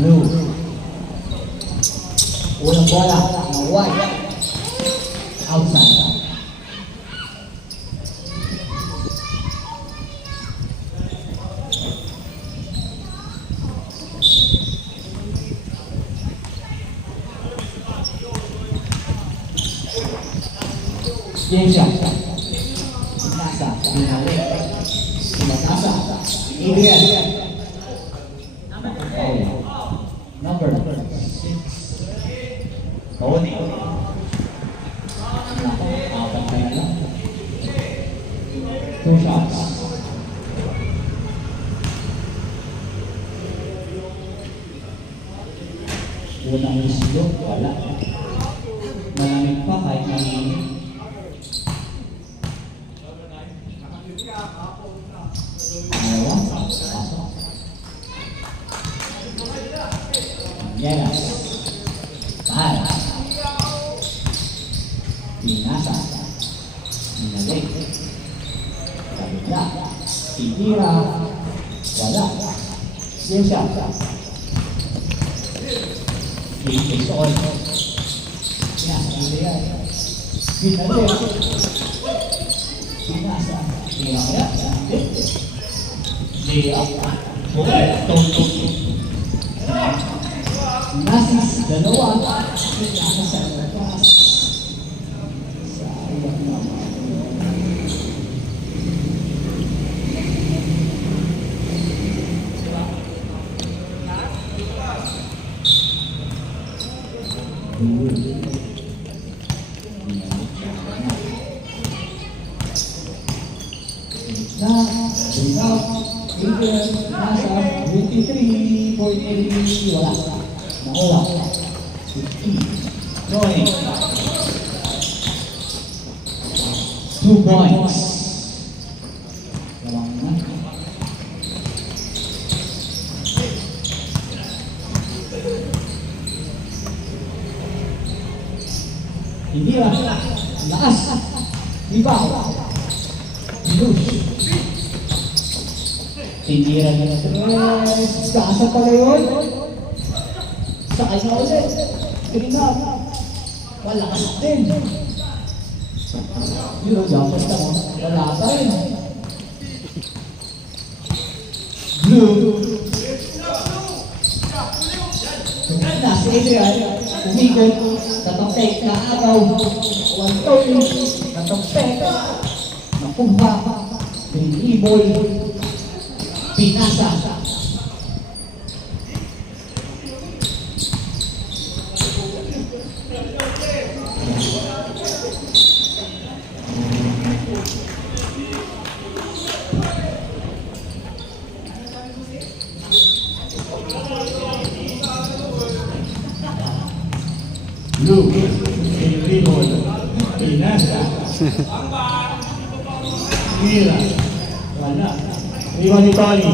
Blue. Unang bola ng white. Outside. Game shot. Nasa. Binalik. Nasa. Adrian. Number 6. Tony. Apat na yan. 2 shots. Unang islo. Wala. Malamig pa kahit nanginit. Yes. Bahal. Pinasa. Minalik. Kabila. Titira. Wala. Siyensya. Isuon. Yan. Yan. Pinalik. Pinasa. Pinasa. Dia. Tonton. Nasis, dalawa. Pinasa sa labas. Sayang naman. Nasa 23.83. Wala. Nakuha. 50. Drawing. 2 points. Lawang na. Hindi ba? Lakas. Ibaw. Lush. Tindiran na stress. Kasa pala yun. Sakay na ulit. Green up. Walakas din. Yun, dapat na. Wala pa rin. Blue. Na si Adrian. Umikot. Nataptek na araw. Wantoy. Nataptek. Nakuha. Iboy. Pinasa. Blue, Iboy, Pinasa. Mira. Wala. Iwan ni Tony.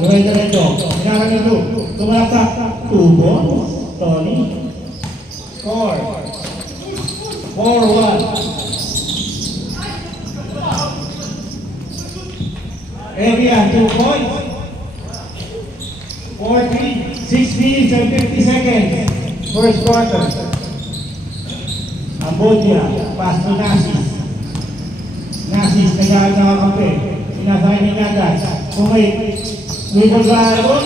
Diretso. Hinaran ni Blue. Tumalaksak. Tubo. Tony. Score. 4-1. Area, 2 points. 4-3. 6 minutes and 50 seconds. First quarter. Ambodia. Pass to Nasis. Nasis, nag-aaral na kakampi. Pinasakay ni Nagas. Kumay. Wibol ba ako?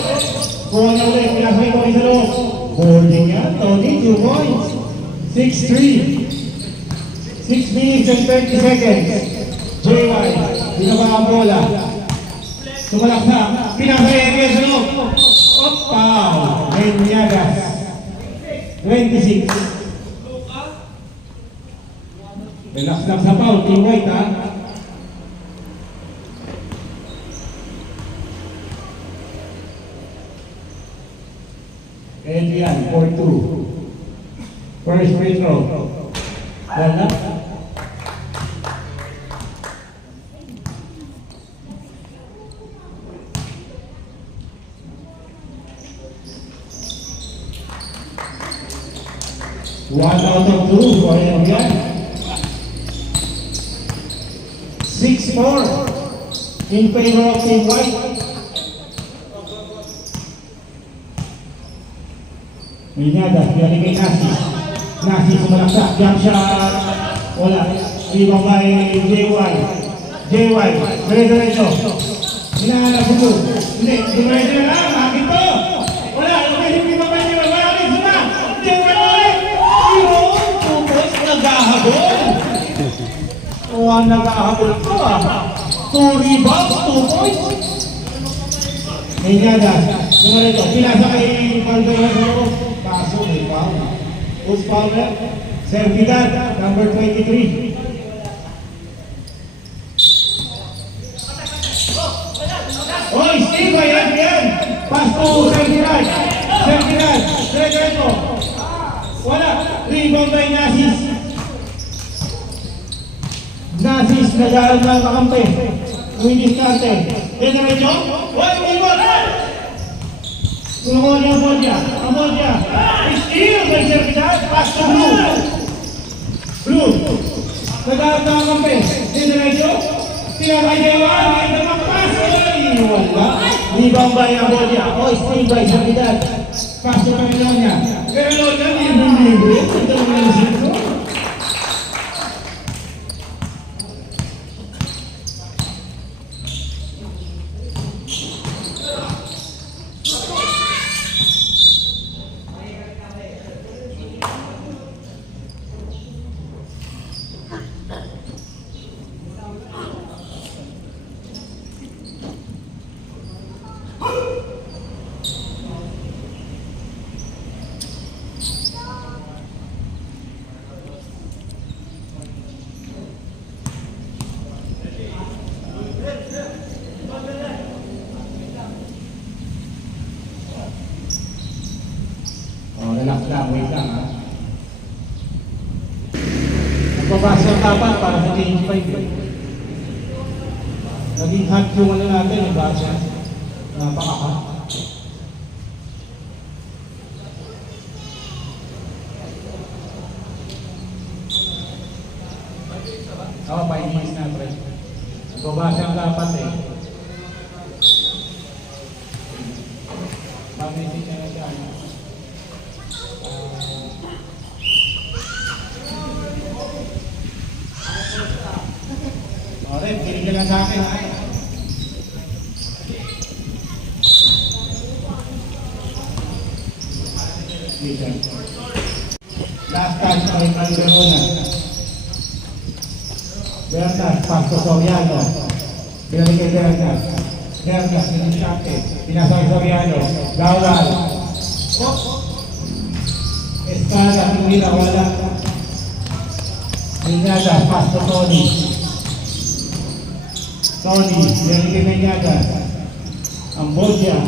Kuha niya ulit. Pinasakay ko sa loob. Holding niya. Tony, 2 points. 6-3. 6 minutes and 30 seconds. JY. Binaba ang bola. Tumalaksak. Pinasakay niya sa loob. Opa! Ngayon Nagas. 26. Relax lang sa foul. Team White, ha? Adrian, 4-2. First free throw. Wala. One out of 2 for Adrian. 6-4 in favor of Team White. Minyada, pinali kay Nasi. Nasi sumalaksak, jump shot. Wala. Rebound by JY. JY, dire-diretso. Hinahanap si Blue. Hindi, dire-diretso na lang, akin to. Wala, hindi pa pa niyo. Wala rin sila. JY ulit. Yun, 2 points, nag-ahabol. Nag-ahabol ko ah. 2 rebounds, 2 points. Minyada, diretso. Pinasa kay Calderon. Kaso, may foul. Who's fouler? Servidad, number 23. Oy, Steve, yan. Pass to Servidad. Servidad, diretso. Wala. Rebound by Nasis. Nasis, nag-aaral na kakampi. Winis kante. Diretso. Wala, rebound. Tulungan niya ang Boldia. Steal by Servidad. Pass to Blue. Blue. Nag-aaral na kakampi. Diretso. Tira by Dewan. May nagpapas. Wala. Rebound by Boldia. O, steal by Servidad. Pass to Panginonia. Pero libre. Ito naman yung sito. Relax lang, wait lang ha. Nagpapasa ang tapat para sa change 5 eh. Naging hot yung ano natin, yung basa. Napaka-hot. Oo, pa-inis na pre. Nagpapasa ang tapat eh. Mag-message na siya. Oren, kinig ka lang sa akin. Last touch by Calderona. Bernas, Pasto Soriano. Binalik kay Bernas. Bernas, Ninusyate. Pinasang Soriano. Gawal. Espada, Tumira, wala. Minyada, Pasto Tony. Tony, binalik kay Minyada. Ambodia.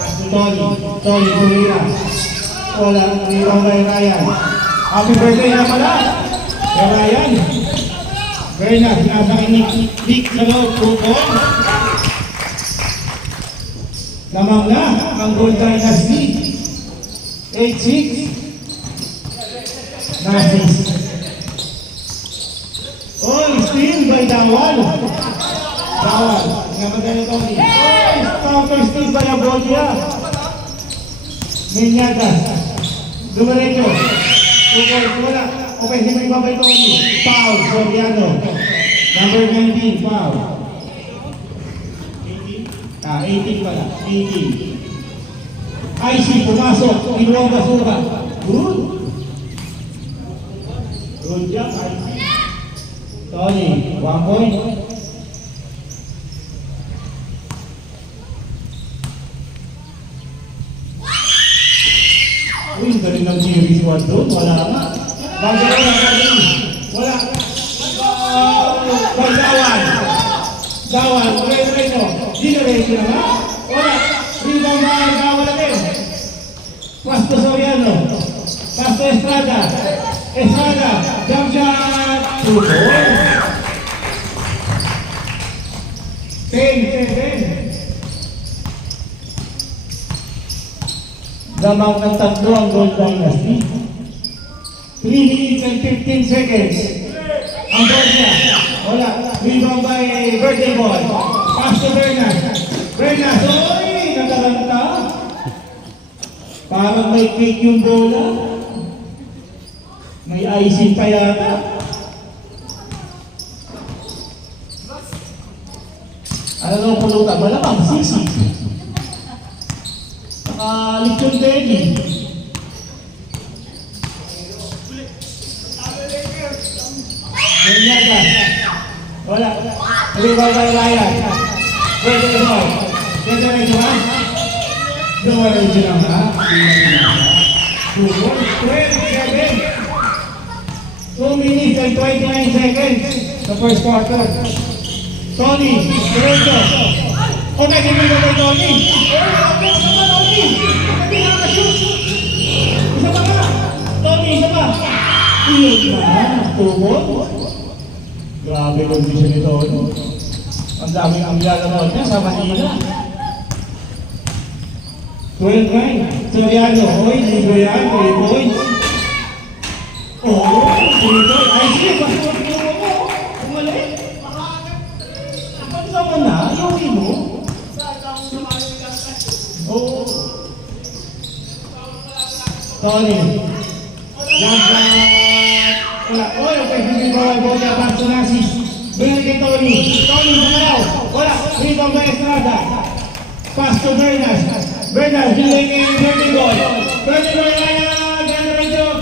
Pasto Tony. Tony, Tumira. Wala, rebound kay Ryan. Happy birthday na pala. Kay Ryan. Bernas, nasa Nick sa loob. Pukon. Lamang na ang Gold Dynasty. 8-6. Nasis. Oy, steal by Dawal. Dawal. Namatay na Tony. Oy, counter steal by Abodia. Minyadas. Dumaretso. Pukol, wala. Okay, hindi may babay Tony. Foul, Soriano. Number 19, foul. 18 pala. 18. IC, pumasok. Inuwang basura. Good. Good job, IC. Tony, 1 point. Uy, galing ng series 1 doon. Wala nga. Wala. Pagdawan. Dawan. Diretso. Diretso na nga. Wala. Rebound na Dawan natin. Pasto Soriano. Pasto Estrada. Estrada. Jump shot. 2 points. 10. Lamang ng tatlo ang Gold Dynasty. 3 minutes and 15 seconds. Ang ball niya. Wala. Rebound by Birthday Boy. Pass to Bernas. Bernas. Oy! Nataranta. Parang may cake yung bola. May icing pa yata. Ano daw pulutan? Malamang, sisi. Saka lechon deli. Ganyan. Wala. Libaw kay Ryan. Pwede mo. Pwede mo ito ha? Gawin rin sila ha? 2 minutes and 29 seconds sa first quarter. Tony, diretso. Okay, hindi mo kay Tony. Okay, isa pa, Tony. Hindi nakaka-shoot. Isa pa ka. Tony, isa pa. Iyog na. Tubod. Grabe kondisyon ni Tony. Ang daming ang lalaro niya sa Manila. 12-9. Soriano. Oy, libo yan. 3 points. Oh, 3 points. Ay, sige. Basta mapinuwa mo. Umalik. Sama na, iuwi mo. Oo. Tony. Yan ka. Wala. Oy, okay. Hindi ko bola back to Nasis. Bring kay Tony. Tony, bumalaw. Wala. Rebound by Estrada. Pass to Bernas. Bernas, hindi kay Bernie Boy. Bernie Boy, kaya. Ganda rin siya.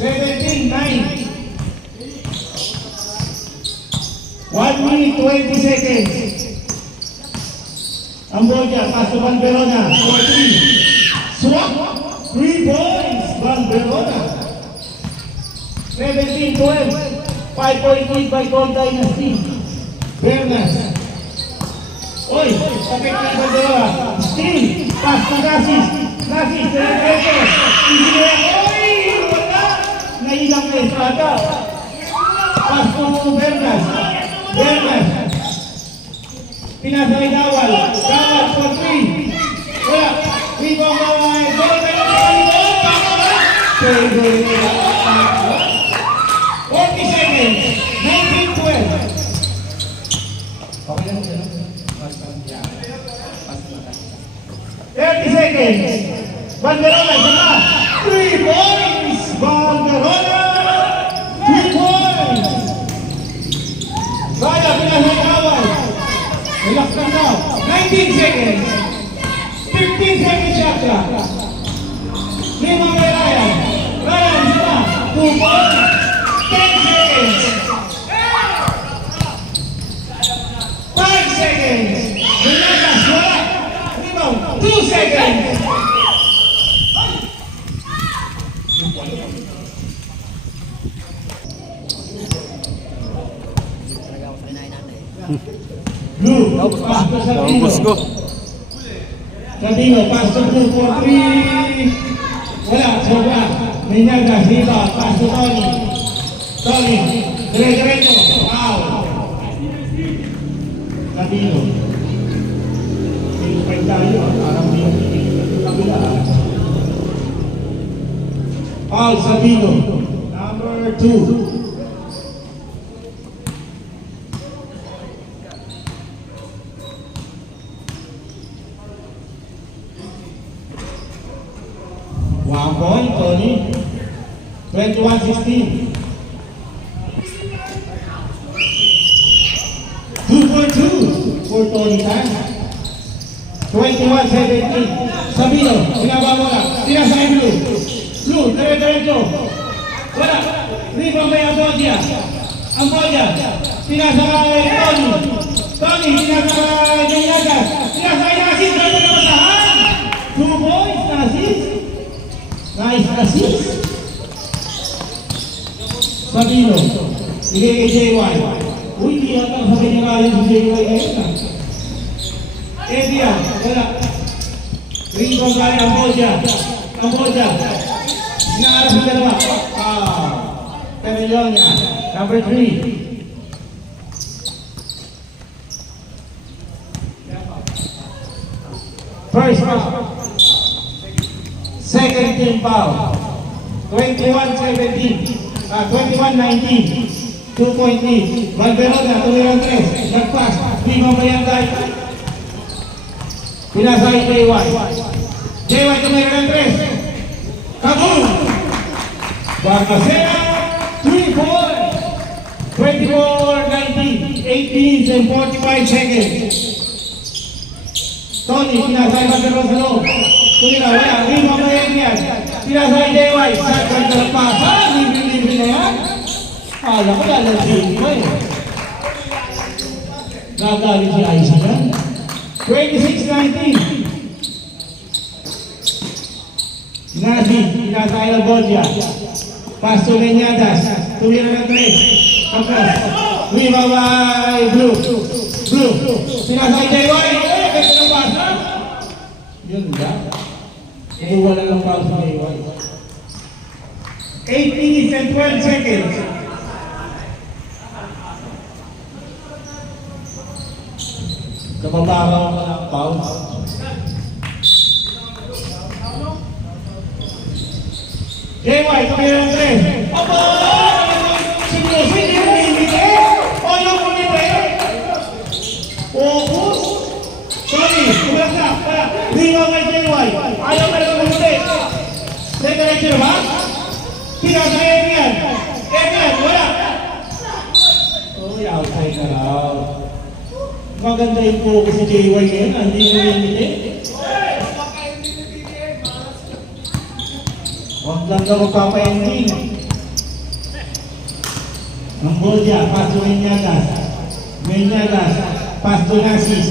17-9. 1 minute 20 seconds. Amboja, pass to Van Verona. 4-3. Swap. 3 points. Van Verona. 17-12. 5-point lead by Gold Dynasty. Bernas. Oy, sakit na Van Verona. Steal. Pass to Nasis. Nasis, diretso. Oy, wala. Nailang na Estrada. Pass to Bernas. Bernas. Pinasay Dawal. Dawal for 3. Wala. Rebound by Gold Dynasty. 40 seconds. 19-12. Okay lang siya. 30 seconds. Van Verona, sama. 3 points. Van Verona. 3 points. Raya, pinasay Dawal. Relax lang daw. 19 seconds. 15 seconds shot clock. 5 kay Ryan. Ryan, sama. 2 points. 10 seconds. 5 seconds. Relax, wala. Rebound. 2 seconds. Blue, pass to Sabino. Sabino, pass to Blue for 3. Wala, sobra. Minyagas, rebound, pass to Tony. Tony, dire-diretso. Foul. Sabino. Pinupay tayo, parang hindi yung kabila. Foul, Sabino. Number 2. One point, Tony. 21-16. 2-2 for Tony Tan. 21-17. Sabino, sinaba mo lang. Sinasay Blue. Blue, dire-diretso. Wala. Rebound by Ambodia. Ambodia. Sinasay Tony. Tony, sinasay Ganyagas. Sinasay Nasis. Ganda na masahan. 2 points, Nasis. Nice assist. Sabino. Ibigay kay JY. Uy, di yata sa kanya si JY ngayon na. Edian, wala. Rebound kay Ambodia. Ambodia. Inaarap ng dalawa. Pero yun niya. Number 3. First foul. Second team foul. 21-17. 21-19. 2-point lead. Van Verona, tuloy ang 3. Nagpass. Rebound by Yanday. Pinasa kay JY. JY tumira ng 3. Kaboom! Barcasera, 3-4. 24-19, 8 minutes and 45 seconds. Tony, pinasay ba pero sa loob? Tumira, wala. Rima ba yan? Pinasay JY. Second na pasa. Libre-libre na yan. Kala ko lalagin ko eh. Nagalit si Aiza yan. 26-19. Nazi, pinasay ng Bodja. Pasto Leñadas. Tumira ng 3. Tapos, Rima by Blue. Blue. Pinasay JY. Ganda ng pasa. Yun ba? Wala lang pa sa JY. 8 minutes and 12 seconds. Kapabaraw ka ng foul. JY, tumira ng 3. Aba! Seryoso, hindi mo nilite? O yung kumite? Focus? Sorry, kumalas na. Rima kay JY. Ayaw ka na kumite. Second lecture ba? Pinasaya yan. Yan, wala. Uy, outside ka raw. Maganda yung focus sa JY ngayon. Hindi mo nilite. Huwag lang ka magpapa-ending. Ang Bodja, pasto Leñadas. Leñadas, pasto Nasis.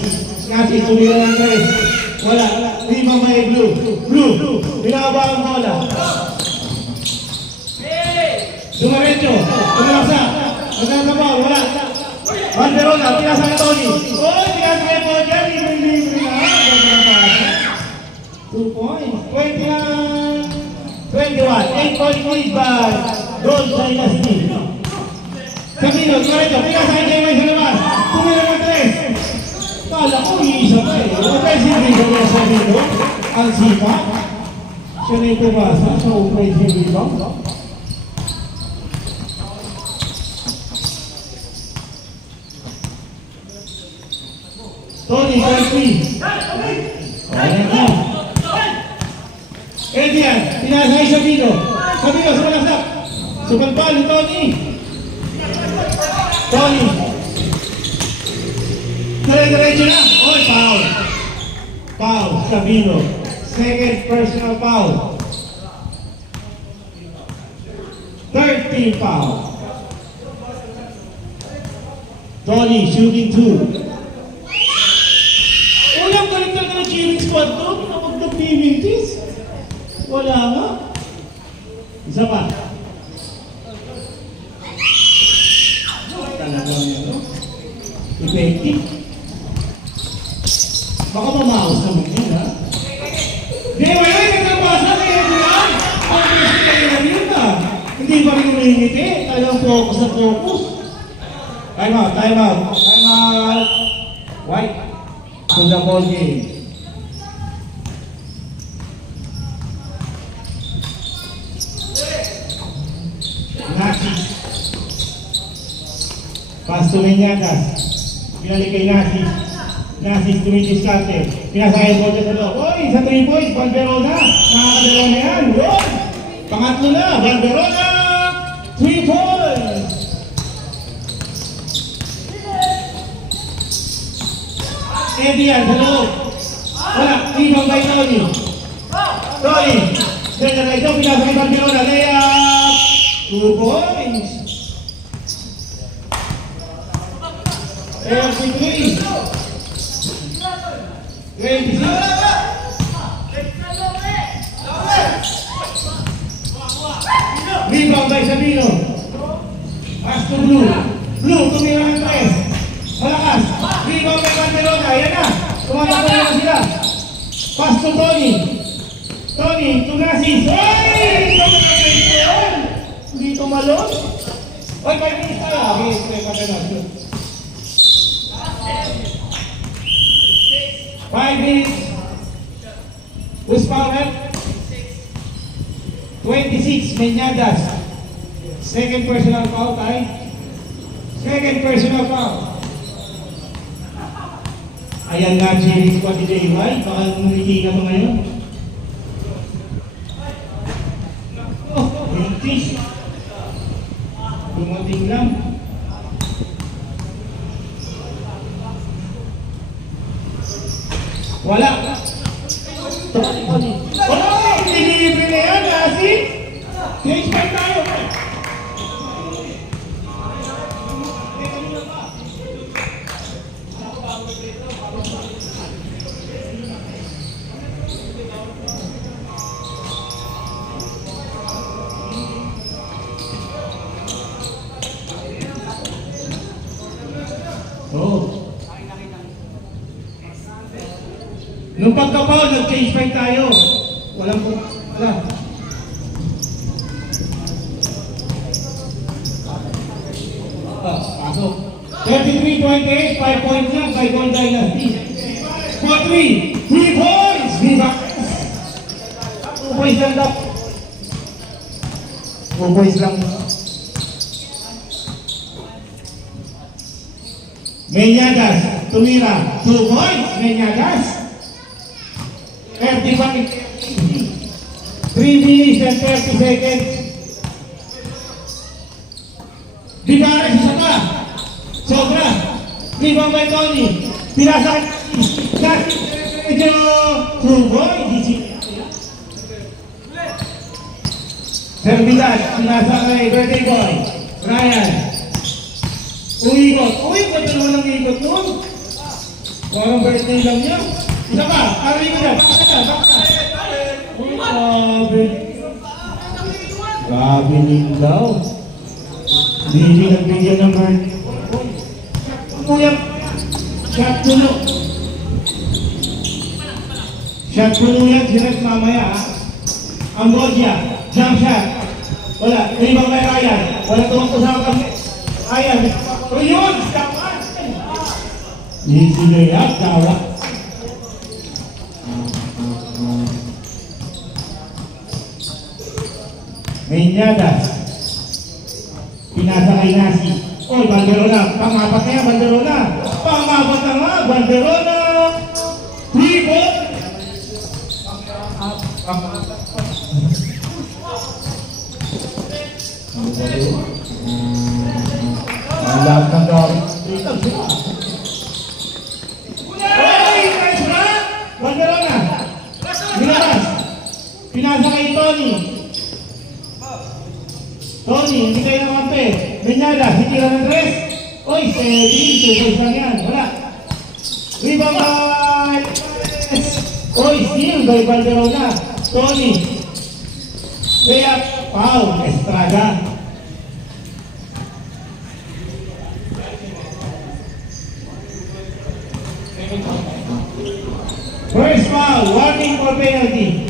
Nasis, tumira ng 3. Wala. Rima may Blue. Blue. Binaba ang bola. Dumaretso. Tumasa. Magkakabaw. Wala. Banderola. Pinasa ka Tony. Oh, pinasa ka Bodja. Libre-libre na. 2 points. 21. 8-point lead by Gold Dynasty. Sabino, Dumaretso. Pinasa ka JY sa labas. Tumira ng 3. Kala ko iisa pa eh. Offensive rebound sa Sabino. Ang sipa. Siya na yung pumasa sa offensive rebound. Tony, 30. Ayan na. Edian, pinasay Sabino. Sabino, sumalaksak. Sumalpal ni Tony. Tony. Dire-diretso na. Oy, foul. Foul, Sabino. Second personal foul. 13 foul. Tony, shooting 2. Walang galit talaga ng cheering squad doon. Huwag na pimintis. Wala nga. Isa pa. Talaga nito. Effective. Baka mamaos naman yun, ha? Di, wala yung nagpapasa kayo yan. Ang gusto kayo na yun, ha? Hindi pa rin umingiti. Talagang focus na focus. Time out, time out. Time out. White. To the ball game. Nazi. Pass to Leñadas. Pinalik kay Nazi. Nazi tumidiskarte. Pinasaya po dyan sa loob. Oy, sa 3 points, Banderola. Nakakadalaw na yan. Yun. Pangatlo na, Banderola. 3 points. Edian sa loob. Wala, rebound by Tony. Tony. Then na ito, pinasa kay Banderola. Layup. 2 points. Layup si Chris. 26. Rebound by Sabino. Pass to Blue. Blue, tumira ng 3. Malakas. Rebound by Banderola. Ayan na. Tumatakbo na sila. Pass to Tony. Tony, to Nasis. Ay! Hindi tumalon. Oy, 5 minutes na. Okay, patay. 5 minutes. Who's fouled? 26, Leñadas. Second personal foul, Tay. Second personal foul. Ayan nga, cheering squad ni JY. Baka numiti ka pa ngayon. Oh, Vintage. Dumating lang. Wala. Oh, delivery na yan, Lassie. Change back tayo. Oh. Nung pagkapaw, nag-change back tayo. Wala. Pasok. 33.8, 5 points lang, 5 point dynasty. 4-3, 3 points! Viva! 2 points lang daw. 2 points lang. Menyagas, tumira, 2 points, Menyagas. 35, 3 minutes and 30 seconds. Dibares isa pa. Sobra. Rebound by Tony. Pinasa. Medyo Tuboy. Servidad. Pinasa kay birthday boy. Ryan. Uikot. Uikot na naman ang ikot nun. Parang birthday lang niya. Isa pa. Aray ko na. Baka. Uy, grabe. Grabe nindaw. Hindi nagbigyan ng birthday. Kuya, shot puno. Shot puno yan, direct mamaya. Ambodia, jump shot. Wala, rebound kay Ryan. Wala tumakbo sa kami. Ryan, pero yun, dapat. Easy layup, dawa. Menyadas. Pinasa kay Nasi. Oy, Banderona. Pangapat na yan, Banderona. Pangapat na nga, Banderona. 3 ball. Ang lahat ng gawin. Oy, nice run. Banderona. Binabas. Pinasa kay Tony. Tony, hindi kayo nakampi. Menyadas, hindi ka ng dress. Oy, steady. 2 points lang yan. Wala. Rebound by... Oy, steal by Banderona. Tony. Layup. Foul. Estrada. First foul. Warning for penalty.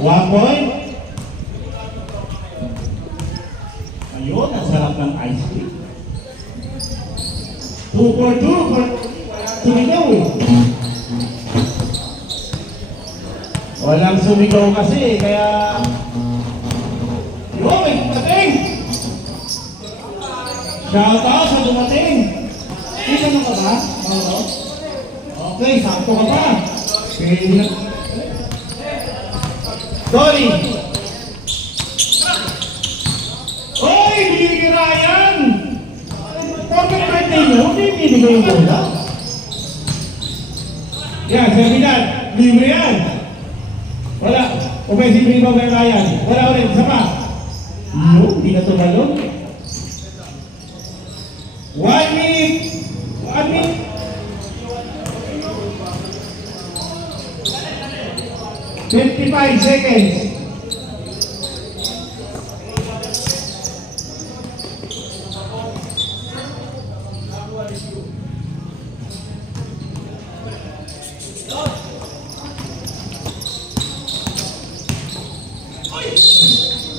One point. Ayun, ang sarap ng ice cream. 2 for 2 for sumigaw eh. Walang sumigaw kasi, kaya... Yo, may dumating! Shout out sa dumating! Kita mo ka ba? Oo. Okay, sakto ka pa. Pwede na. Sorry! Oy! Binibigay Ryan! Perfect birthday nyo, hindi binibigay yung bola. Yan, Servidad, libre yan. Wala. Offensive rebound kay Ryan. Wala ulit, isa pa. Hindi na tumalong. 1 minute. 1 minute. 55 seconds.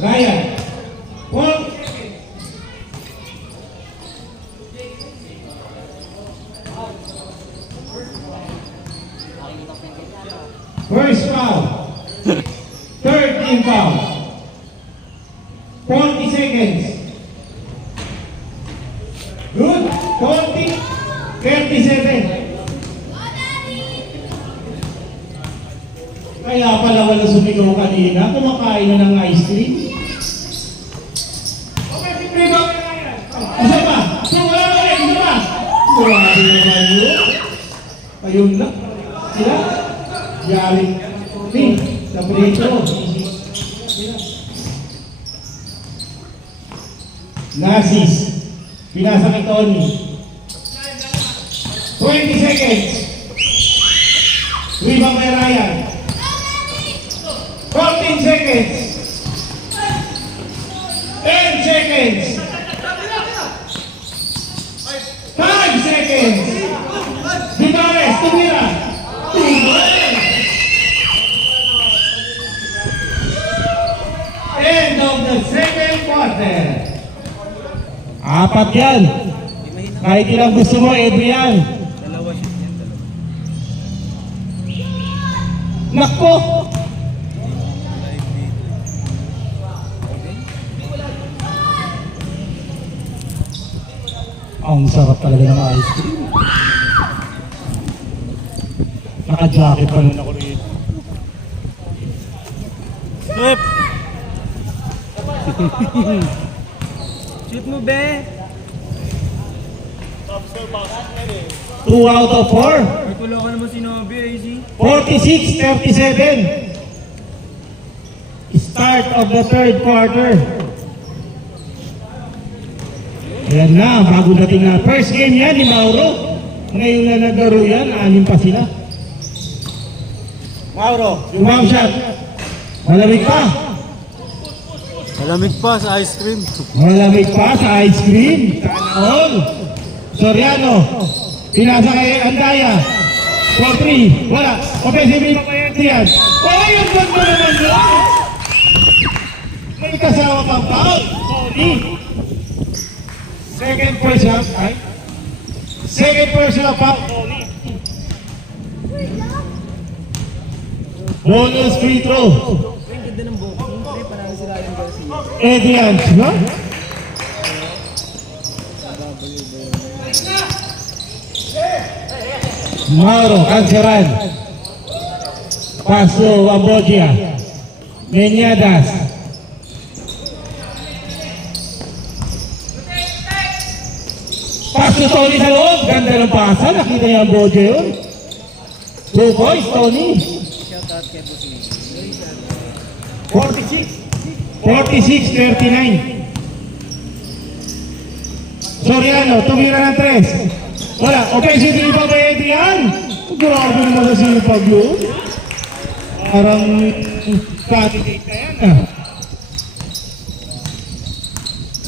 Ryan. 4 First foul. Third team foul. 40 seconds. Good. 40, 37. Kaya pala wala sumigaw kanina, kumakain na ng ice cream. Okay, si Primo. Isa pa. So, wala ka rin. Isa pa. Grabe naman yun. Ayun na. Sila. Yari. Ning, sa Prito. Nasis. Pinasa kay Tony. 20 seconds. Rebound kay Ryan. 14 seconds. 10 seconds. 5 seconds. Vitores, tumira. End of the second quarter. Apat yan. Kahit ilang gusto mo, Adrian. Nako! Ang sarap talaga ng ice cream. Naka-jacket pa rin ako rito. Flip! Shoot mo, be! 2 out of 4. Ay, wala ka naman sinabi, AC. 46-37. Start of the third quarter. Ayan na, bago dating na. First game yan ni Mauro. Ngayon na naglaro yan, 6 pa sila. Mauro, yung bomb shot. Malamig pa. Malamig pa sa ice cream. Malamig pa sa ice cream. All. Soriano. Pinasa kay Andaya. 4-3. Wala. Offensive pa kay Etian. Oh, yung ganda naman doon. May kasama pang foul. Tony. Second person. Ay. Second personal foul. Tony. Bonus free throw. Ang ganda ng booking. Pre, panalo si Ryan Garcia. Adrian. Diba? Mauro, Canceran. Paso, Ambogia. Meñadas. Paso, Tony sa loob. Ganda ng pasa. Nakita niya Ambogia yun. 2 points, Tony. Shout out kay Busi. 46-39. Soriano, tumira ng 3. Wala. Okay, sige pa ba yan? Grabe naman sa sipag yun. Parang candidate na yan ah.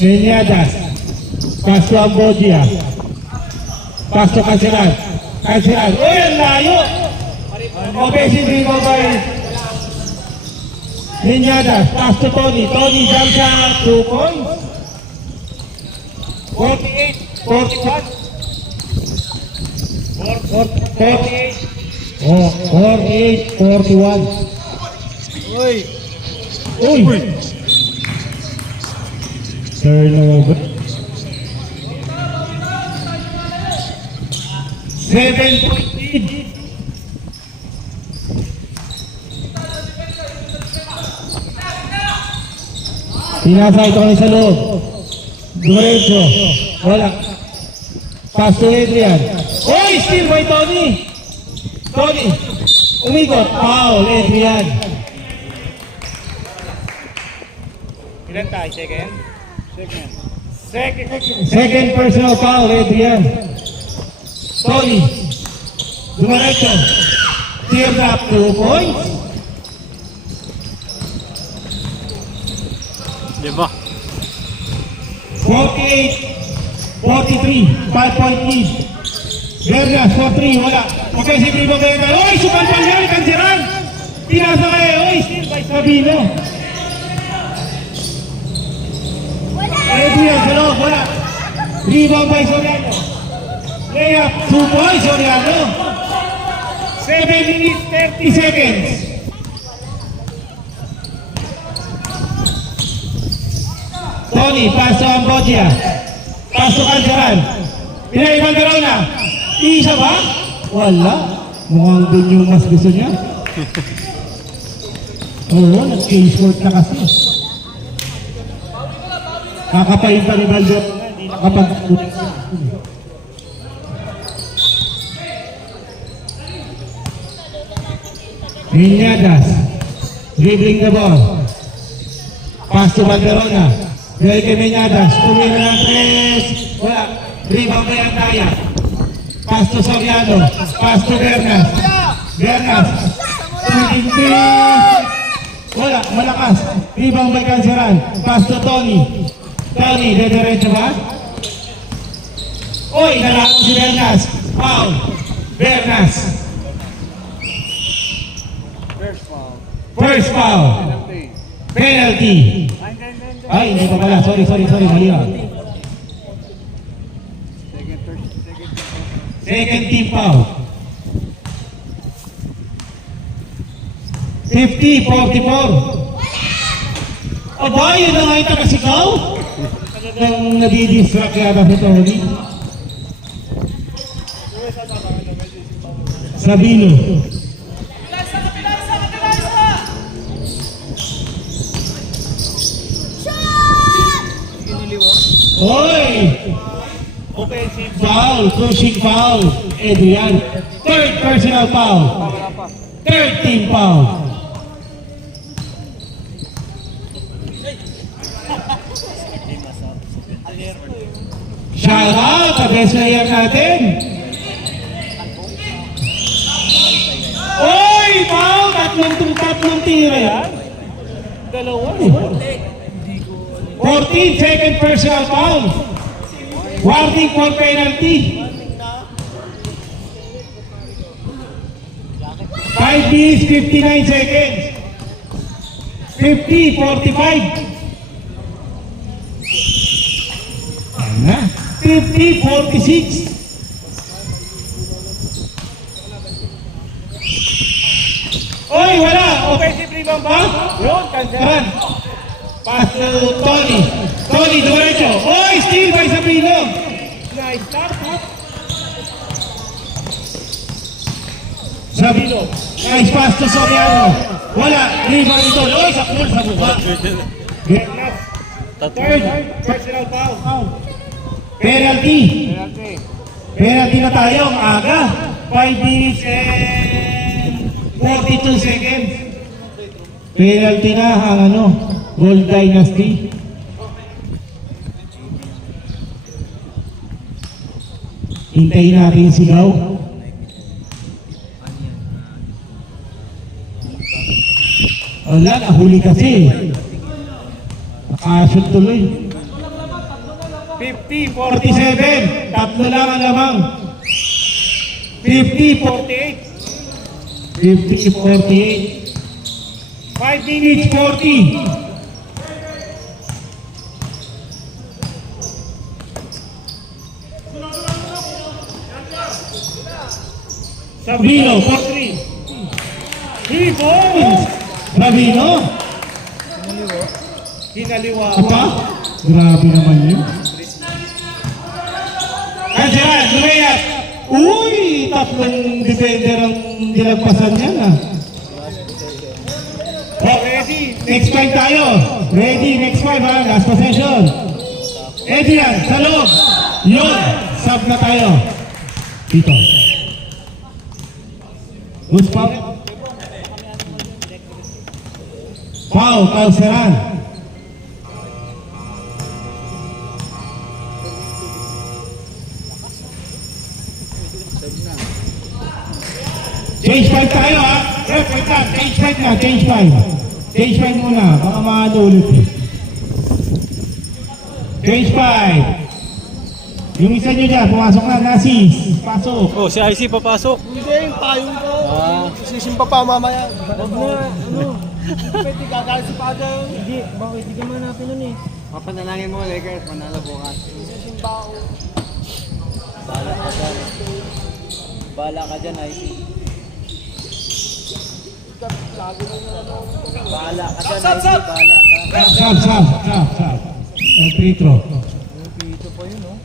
Meñadas. Pasto Ambogia. Pasto Canceran. Canceran. Uy, ang layo! Okay, sige pa ba Meñadas. Pasto Tony. Tony jump shot. 2 points. 48-41. 48. Oh, 48-41. Uy! Uy! Turnover. 7-point lead. Pinasa ito kami sa loob. Duretso. Wala. Pass to Adrian. Oy! Steal by Tony! Tony! Umikot. Foul, Adrian. Ilan tayo? Second? Second personal foul, Adrian. Tony. Duretso. Tears up 2 points. Diba? 48-43. 5-point lead. Vergas, 4-3, wala. Okay, si Primo Vega. Oy, supal-pal yan, Canceran. Pinasa kayo. Oy, steal by Sabino. Adrian, sa loob, wala. Rebound by Soriano. Layup, 2 points, Soriano. 7 minutes, 30 seconds. Tony, pass to Ambogia. Pasto Canceran. Pinay Banderona. Isa ba? Wala. Mukhang dun yung mas gusto niya. Oo, nag-case na kasi. Kakapain pa ni Banderona. Hindi nakapag-ulit siya. Miñadas. Dribbling the ball. Pass to Banderona. Dahil kay Miñadas. Tumira ng tres. Wala. Rebound by Andaya. Pass to Soriano. Pass to Bernas. Bernas. Shooting three. Wala. Malakas. Rebound by Canceran. Pass to Tony. Tony. Dediretso ba? Oy, nalako si Bernas. Foul. Bernas. First foul. Penalty. Ay, hindi pa pala. Sorry. Mali ba? Second team foul. 50-44. Aba, yun na nga yung takasikaw. Talagang nadidistract yata si Tony. Sabino. Oy! Offensive foul, pushing foul. Adrian. Third personal foul. Third team foul. Shout out sa best player natin. Oy! Foul! Tatlong tira yan. Dalawa. 14 second personal foul. Warning for penalty. 5 minutes 59 seconds. 50-45. Ano? 50-46. Oy, wala. Offensive rebound ba? Yun, Canceran. Pass to Tony. Tony, diretso. Oy, steal by Sabino. Nice stop. Sabino. Nice pass to Soriano. Wala. Rebound ito. Oy, sa mukha. Third personal foul. Penalty. Penalty na tayo. Ang aga. 5 minutes and 42 seconds. Penalty na ang Gold Dynasty. Hintayin natin sigaw. Wala, nahuli kasi. Nakashoot tuloy. 50-47. Tatlo lang ang lamang. 50-48. 50-48. 5 minutes 40. Sabino, 4-3. 3 points. Sabino. Hinaliwa. Apa? Grabe naman yun. Canceran, lumayas. Uy, tatlong defender ang dilagpasan yan Oh, ready. Next five tayo. Ready, next five ha. Last possession. Eddie yan, sa loob. Yun, sub na tayo. Dito. Who's foul? Foul, Canceran. Change 5 tayo ha. Ref, wait lang. Change 5 na, change 5. Change 5 muna, baka maano ulit eh. Change 5. Yung isa nyo dyan, pumasok na, Nasis. Pasok. Oh, si IC papasok. Hindi, yung payong ko. Sisimpa pa mamaya. Huwag na, pwede gagalit si Father. Hindi, bakit? Hindi ka manapin nun eh. Papanalangin mo, Lakers, manalo bukas. Sisimpa ako. Bala ka dyan, IC. Bala ka dyan, IC. Bala ka. Sab. Free throw. pa yun, oh.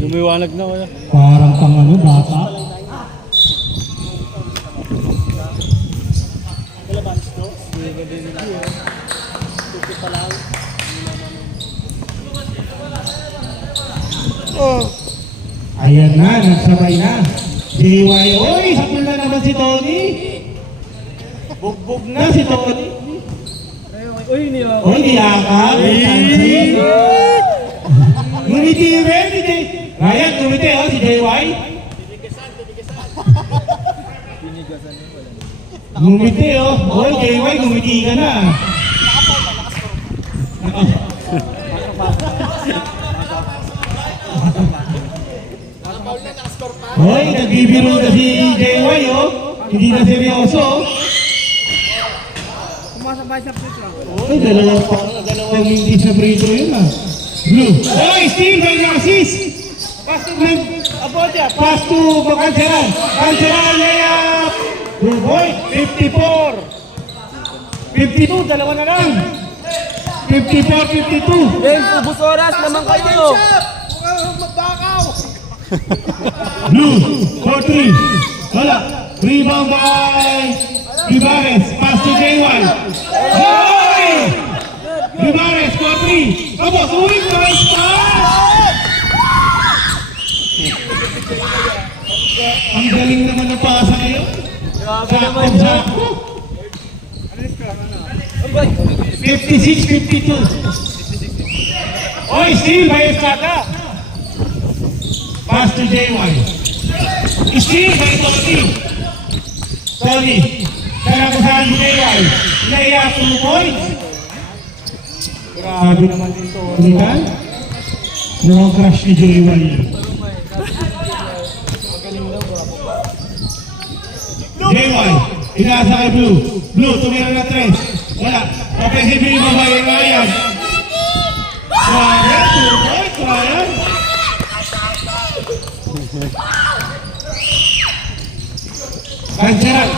Lumiwanag na wala. Parang pang ano, bata. Ayan na, nagsabay na. JY, oy, sakto na naman si Tony. Bugbog na si Tony. Uy, niya. Oy, niyakap. Ngumiti rin, hindi. Ryan, ngumiti, oh, si JY. Pinigasan niya pala. Ngumiti, oh. Oy, JY, ngumiti ka na. Hoy, nagbibiro na si JY, oh. Hindi na seryoso, oh. Kumasabay sa putra. Hoy, dalawang hindi sa free-throw yun, ah. Blue. Hoy, steal by Narcis. Pass to Canceran. Canceran, layup. Good boy, 54. 52, dalawa na lang. 54-52. James, ubus oras naman kayo. Magbakaw! Blue, 4-3. Wala. Rebound by Rivares. Pass to J1. Hoy! Rivares, 4-3. Tapos, uwi, nice pass! Ang galing naman ng pasa ngayon. Grabe naman yun. Sakto. 56-52. Oy, steal by Escada. Pass to J1. Steal by Tony. Tony. Kaya ko saan si J1. Naiya 2 points. Grabe naman dito. Hindi ka? Mukhang crush ni J1 yun. J1. Inaasa kay Blue. Blue, tumira na 3. Wala. Offensive rebound by Ryan. Ryan, 2 points, Ryan. Canceran.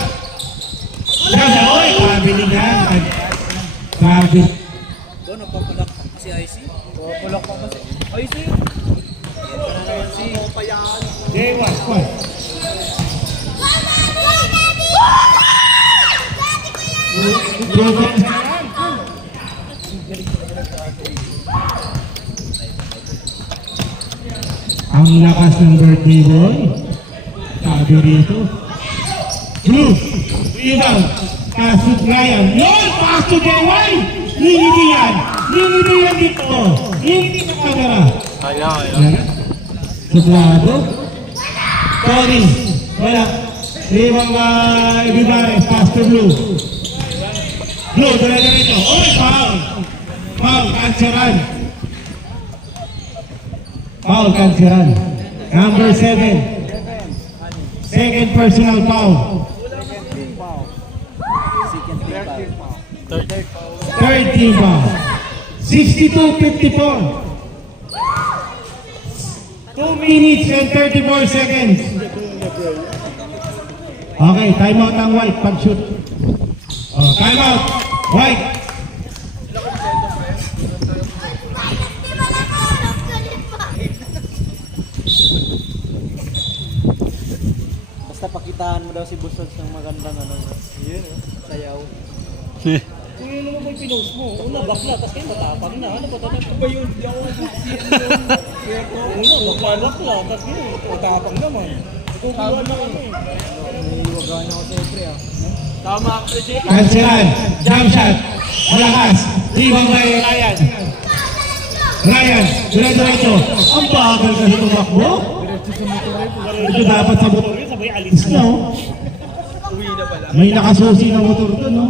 Canceran, oy, pabili na. Sabi. Doon, nagpapulak si IC. Nagpapulak pa kasi. IC? J1, squad. Ang lakas ng birthday boy. Sabi rito. Blue. Rebound. Pass to Ryan. Yun! Pass to J1! Nilini yan! Nilini yan dito! Nilini sa kamera. Yan. Suplado. Tony. Wala. Rebound by Rivares. Pass to Blue. Blue, talaga rito. Oh, foul! Foul, Canceran. Foul, Canceran. Number 7. Second personal foul. Third team foul. 62-54. 2 minutes and 34 seconds. Okay, timeout ang White pag-shoot. Oh, timeout. White. Basta pakitaan mo daw si Busog ng magandang ano. Yun, sayaw. Kung yun naman may pinost mo, una bakla, tapos kayo matapang na. Ano ba tatapang ba yun? Di ako nag-siyan yun. Una bakla, tapos yun, matapang naman. Kukuha na kami. Naiiwagaan ako siyempre ah. Tama, Jay. Canceran. Jump shot. Malakas. Rebound by Ryan. Ryan. Diretso. Ang bagal kasi tumakbo. Ito dapat sa motor. Sabay alis na. Uwi na pala. May nakasusi na motor doon, no?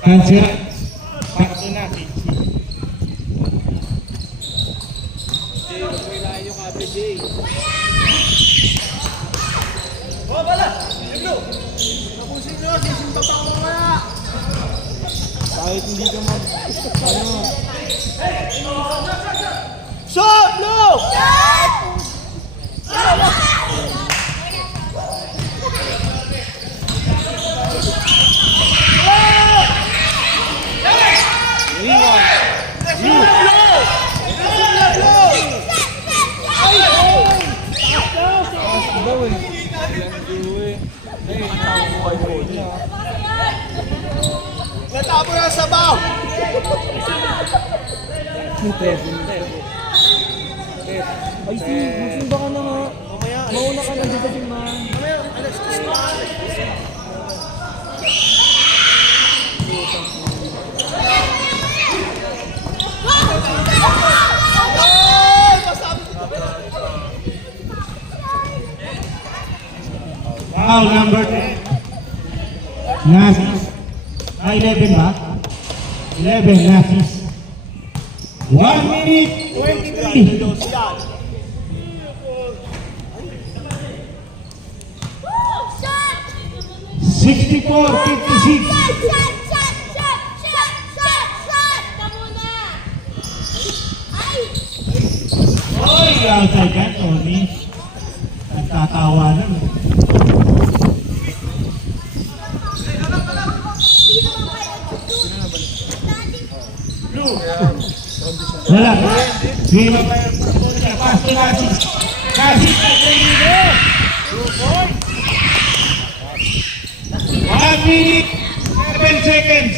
Canceran. Sakto na. Jay, huwag mo ilahin yung kape, Jay. Kahit hindi ka mag... Ano? Shot! No! Natabo na sa baw! Ay, magsimba ka na nga. Mauna ka na dito, Simman. Foul number 10. Nazis. 11 ba? 11 Nazis. 1 minute 23. 64-56. Oy, outside ka, Tony. Nagtatawa lang. Wala. Game. Pass to Nazis. Nazis. 1 minute 7 seconds.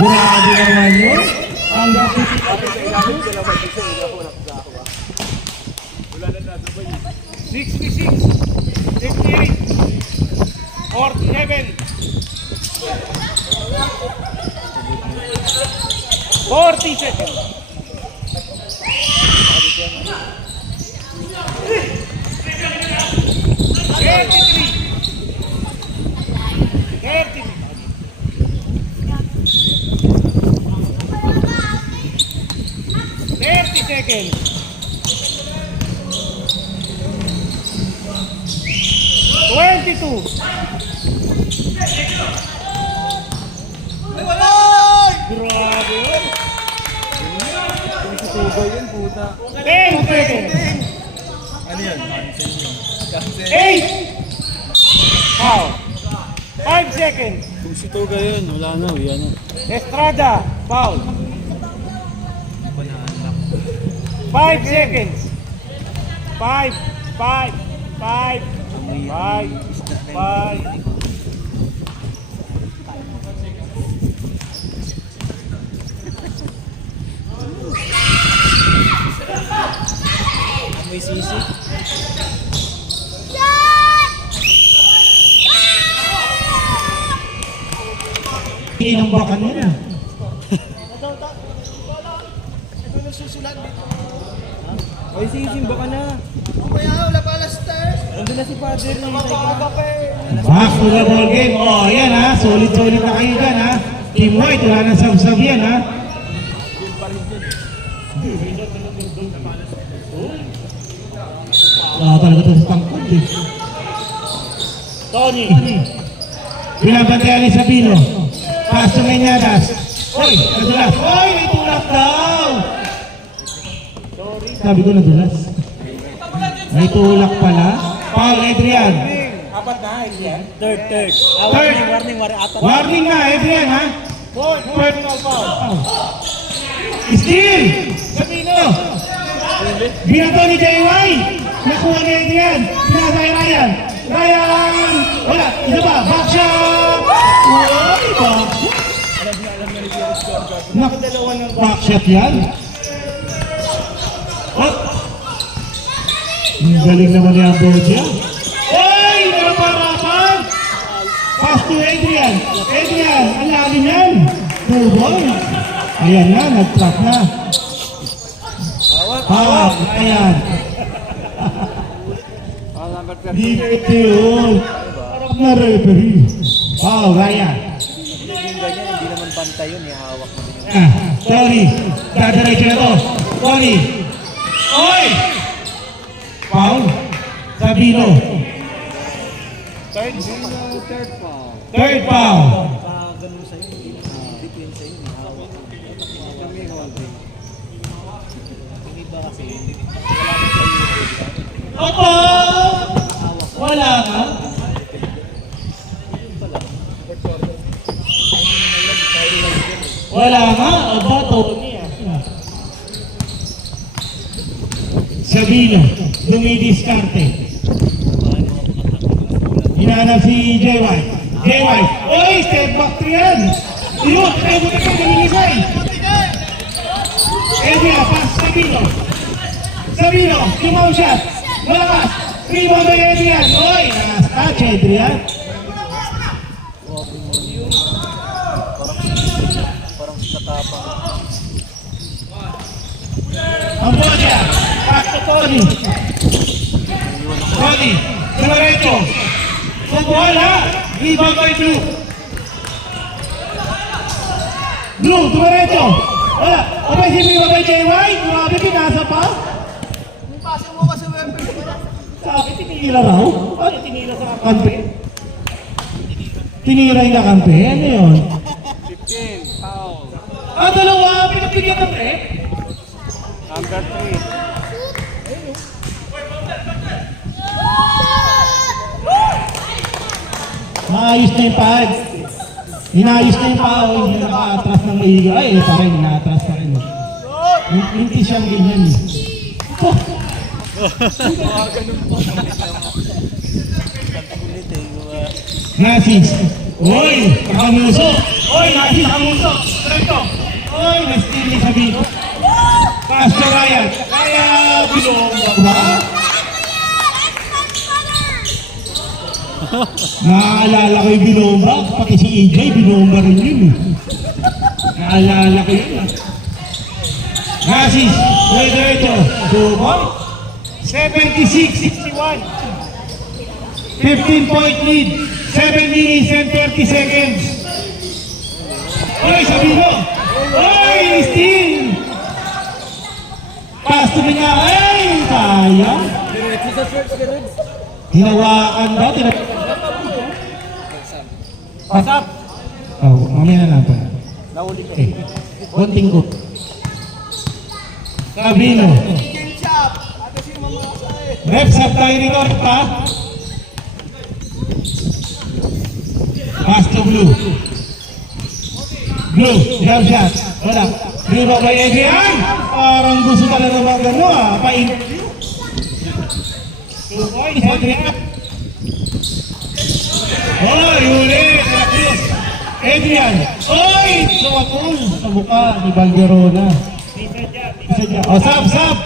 Grabe naman yun. Ang dati. 66, 58, 47, 40 seconds. 30 seconds. 22. Grabe yun. 10 seconds. Ano yan? 8. Foul. 5 seconds. Kung si Toga yun, wala na, yan na. Estrada. Foul. 5 seconds. 5. 5. 5. 5. 5. May sisi. Inom ba kanina? May sisi, baka na. Nandun na si Father na Back to the ball game. Oh, ayan ha. Solid-solid na kayo dyan ha. Team White, wala nang sab-sab yan ha. Wala talaga ito sa tangkod eh. Tony. Binabantayan ni Sabino. Pass to Meñadas. Hoy, nadulas. Hoy, may tulak daw. Sabi ko nadulas. May tulak pala. Paul Adrian. Apat na, Adrian. Third. Third. Warning. Apat. Warning na, Adrian ha. Fourth. Personal foul. Steal! Sabino! Binato ni JY! Nakuha ni Adrian! Pinasa kay Ryan! Ryan! Wala! Isa pa! Backshot! Uy! Backshot! Backshot yan! Oh! Ang galing naman ni Ambrosio. Uy! Naparapan! Pass to Adrian! Adrian! Ang lalim yan! Tubol! Ayan na, nag-trap na. Hawak! Ayan! Number Dito yun! Parang na-referee. Wow, Ryan! Yung ganyan, hindi naman bantay yun, ihawak mo din yun. Tony! Dadiretso na to! Tony! Oy! Foul! Sabino! Third. Third foul! Ganun sa'yo, hindi clean sa'yo, ihawak mo. Kami holding. Yung iba kasi, wala na sa'yo. Opo! Wala ka? Wala nga? Aba, Sabino, dumidiskarte. Hinahanap si JY. JY, oy, step back 3 yan. Yun, tayo mo tayo kanilisay. Edria, pass, Sabino. Sabino, tumaw siya. Malakas, rebound by Edrian. Oy, nakastouch Edrian. Parang katapang. Ang bola, pass to Tony. Tony, Dimarecho. Bola, rebound by Blue. Blue, Dimarecho. Wala, abay si Blue by JY. Grabe, pinasa pa. Pasok mo kasi weapon. Sabi, tinira raw. Ano tinira sa kampe? Tinira yung kakampi? Ano yun? 15, foul. Dalawa, pinagpigyan ng pre. Number 3. Maayos na yung pad. Inayos na yung pao, hindi naka-atras ng maiga. Ay, pa rin, ina-atras pa rin. Hindi siyang ganyan. Oh, Nasis. Oy, kamuso. Oy, Nasis, kamuso. Diretso. Oy, na-steal ni Sabino. Pastor Ryan. Kaya, bilong ba? Naalala ko yung binomba, pati si EJ, binomba rin yun. Naalala ko yun. Nasis, diretso. Sumo. 76-61. 15-point lead. 7 minutes and 30 seconds. Oy, Sabino! Oy, steal! Pass to me nga. Ay, kaya. Hinawakan ba? Pasap! Oh, mamaya na lang pa. Nahuli ka. Okay. Konting ko. Sabino. Reps up tayo nito, pa. Pass to Blue. Blue, jump shot. Wala. Blue ba ba yan? Parang gusto ka na naman gano'n ah. Pa-interview. 2 points, Adrian. Oy, ulit. Adrian. Oy, sumakol sa mukha ni Balderona. Isa dyan. O, sab. Sab.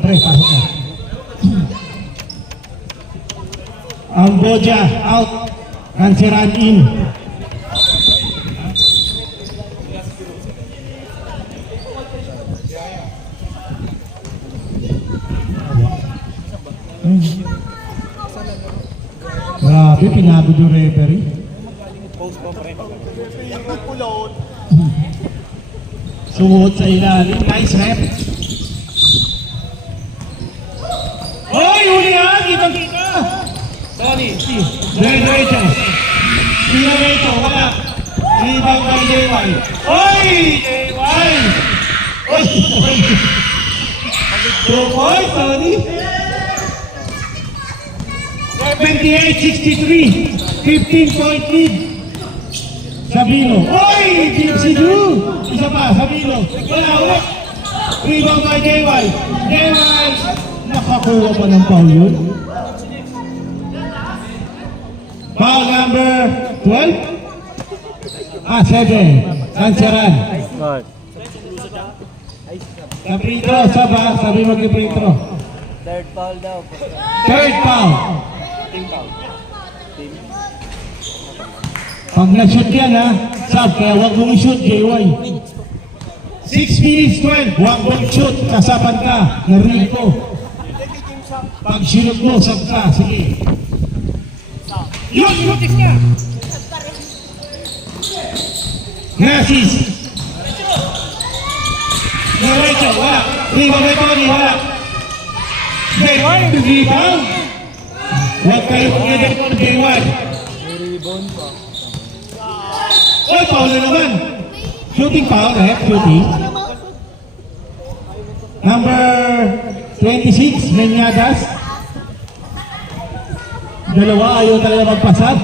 Pre, pasok na. Ang Boja, out. Nansiran in. Grabe, pinagod yung referee. Post pa pre. Sumuot sa ilalim. Nice rep. Oy, huli yan! Kitang-kita! Tony, diretso. Diretso, wala. Rebound by JY. Oy! JY! Oy! 2 points, Tony. 78-63. 15-point lead. Sabino. Oy! Dipsy Drew! Isa pa, Sabino. Wala. Rebound by JY. JY! Nakakuha pa ng foul yun. Foul number 12? 7. Sanseran. Good. Sa free throw, sabi mag-free throw. Third foul daw. Third foul. Team foul. Pag na-shoot yan ha, sab, kaya huwag mong i-shoot, JY. 6 minutes 12, huwag mong i-shoot, kasapan ka, narinig ko. Pag sinot mo, sab ka, sige. Yun, shootix ka! Gracias. Diretso, wala. Rebound by Tony, wala. Rebound, rebound. Huwag kayo pagkita ko ng J1. Oy, foul na naman. Shooting foul, shooting. Number 26, Menyadas. Dalawa, ayaw talaga magpasad.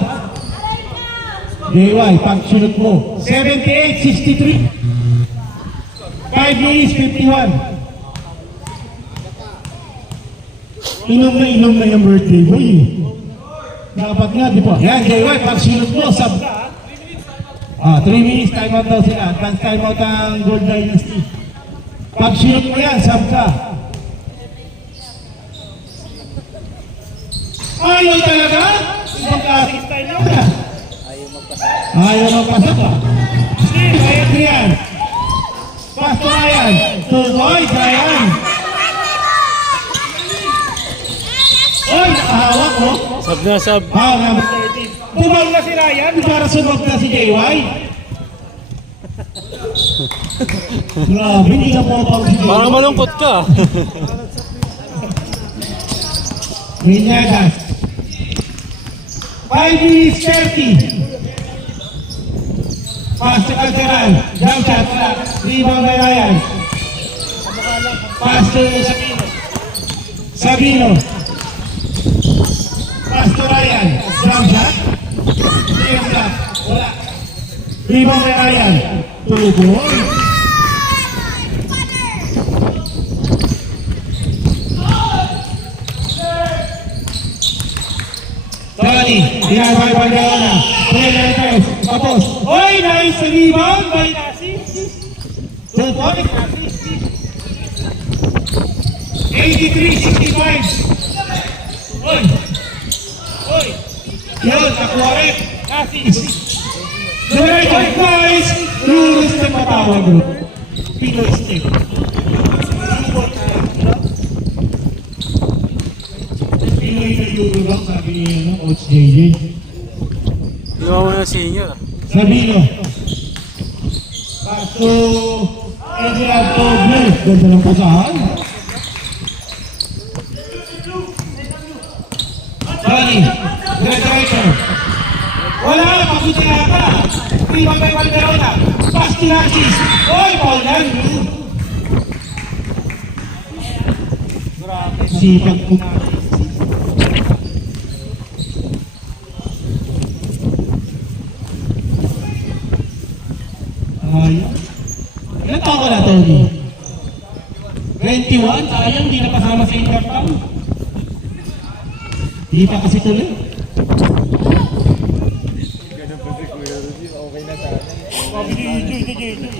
JY, pag-sunod mo. 78-63. 5 minutes, 51. Inom na yung birthday boy eh. Dapat nga, di ba? Yan, JY, pag sinot mo, sab ka. 3 minutes time out daw sila. Advance time out ang Gold Dynasty. Pag sinot mo yan, sab ka. Ayaw talaga? Ibang klaseng style nyo. Ayaw magpasal. Ayaw magpasok ah. Steve, ayaw yan. Pasto Ryan. Tukoy, Brian. Oy, nakahawak mo. Sab na sab. Number 13. Bumag na si Ryan para sumag na si JY. Grabe, hindi ka po pang si JY. Parang malungkot ka. Vinyagas. 5 minutes 30. Pass to Calderon. Jump shot. Rebound by Ryan. Pass to Sabino. Pass to Ryan. Jump shot. Jump shot. Wala. Rebound by Ryan. Tugoy. Tony, dinabay pa Leona. Pwede tapos. Oy, nice rebound by Nasi. 2 points, Nasi. 83-65. Oy. Oy. Yun, nakuha rin. Nasi. Right, guys. Rules na matawag bro. Pinoy step. Pinoy na Eurobang, sabi niya, Coach JJ. Ginawa mo na senior. Sabino. Paso. Eduardo Blue. Ganda ng pasahan. Tony. Red Rider. Wala. Pakutin na ka. Prima kay Valderona. Pass to Narcis. Oy, Paul yan. Sipag po natin. Ilan taon ka na, Tony? 21? Sayang, di na kasama sa Intertown. Di pa kasi tuloy.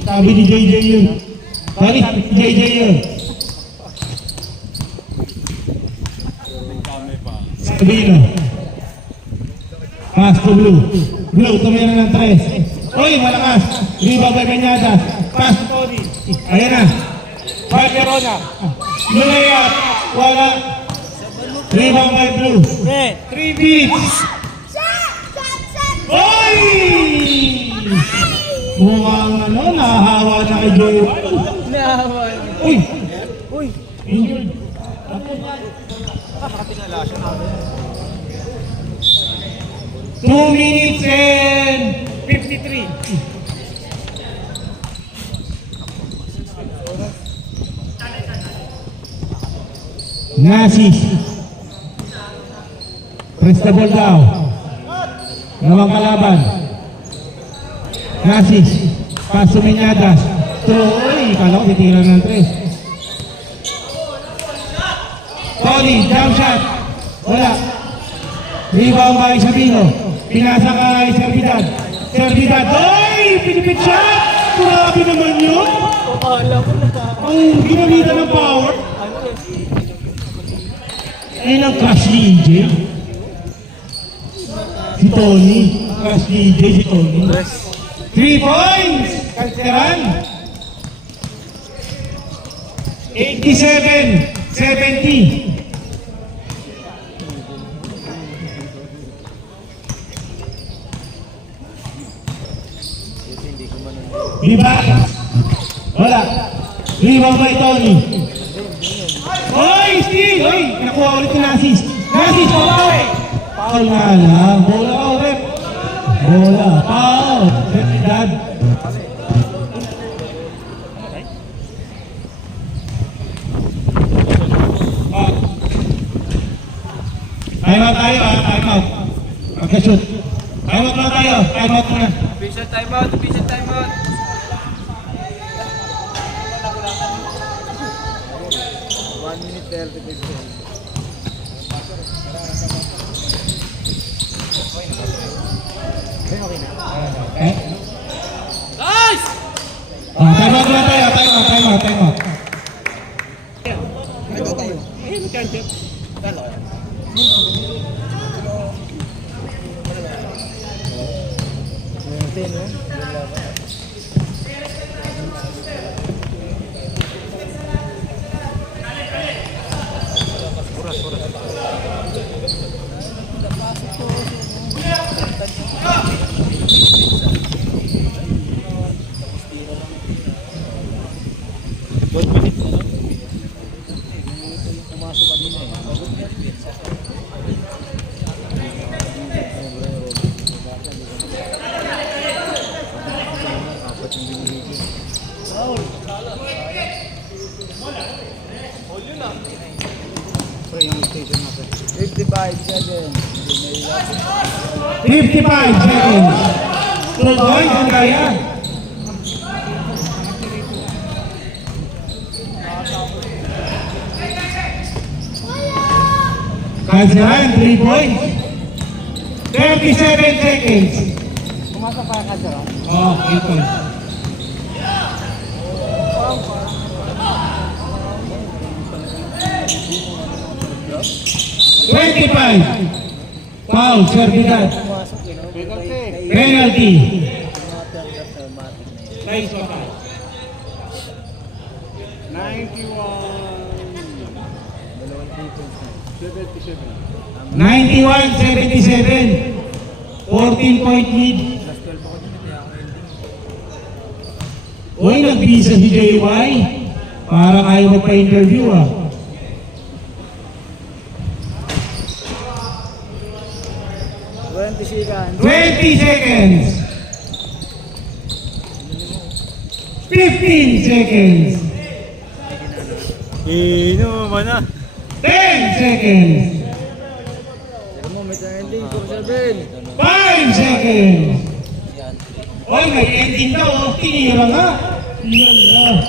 Sabi ni JJ yun. Sabi ni JJ yun. Sabino. Pass to Blue. Blue, tumira ng 3. Oy, malakas. Rebound by Beñadas. Pass to Tony. Ayan na. Valderona. Lulayat. Wala. Rebound by Blue. 3 beats. Oy! Mukhang nahahawa na kay Joey. Nahawa. Uy! Uy. Injured. Nakatinala siya namin. 2 minutes and 53. Nasis. Press the ball daw. Nawang kalaban. Nasis. Paso Meñadas. Uy, kala ko titira ng 3. Tony, jump shot. Wala. Rebound by Sabino. Pinasa kay Servidad. Servidad. Uy, pinipit shot. Grabe naman yun. Akala ko na. Ang ginamitan ng power. Ayun ang crush ni EJ. Si Tony. Crush ni EJ si Tony. 3 points. Calderon. 87-70. Diba? Wala. Rebound by Tony. Oy, Steve! Oy, nakuha ulit ni Nasis. Nasis, pabawi! Foul nga lang. Bola ka ulit. Bola. Foul. Servidad. Time out tayo ah. Time out. Pagka-shoot. Time out na tayo. Time out muna. Official timeout. Official timeout. 1 minute 35 seconds. Eh? Oh, time out lang tayo. Time out. Ayun, championship. Pumasok ka din eh. Apat yung binigay ko. Pre, yung station natin. 55 seconds. 55 seconds. 2 points, ang kaya. Kansahan, 3 points. 37 seconds. Pumasok pa ka sir. Oh, 8 points. $25. Foul, Servidad. Pumasok eh. No? Penalty. Sa matik na yun. Nice pa. 91-77. 14-point lead. Uy, nagbisa si JY. Parang ayaw magpa-interview ah. Seconds. 20 seconds. 15 seconds. Inuman na. 10 seconds. Pero mo, may ending for 7. 5 seconds. Oy, may ending daw. Oh. Tinira nga. Yan na.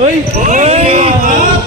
Uy! Oy!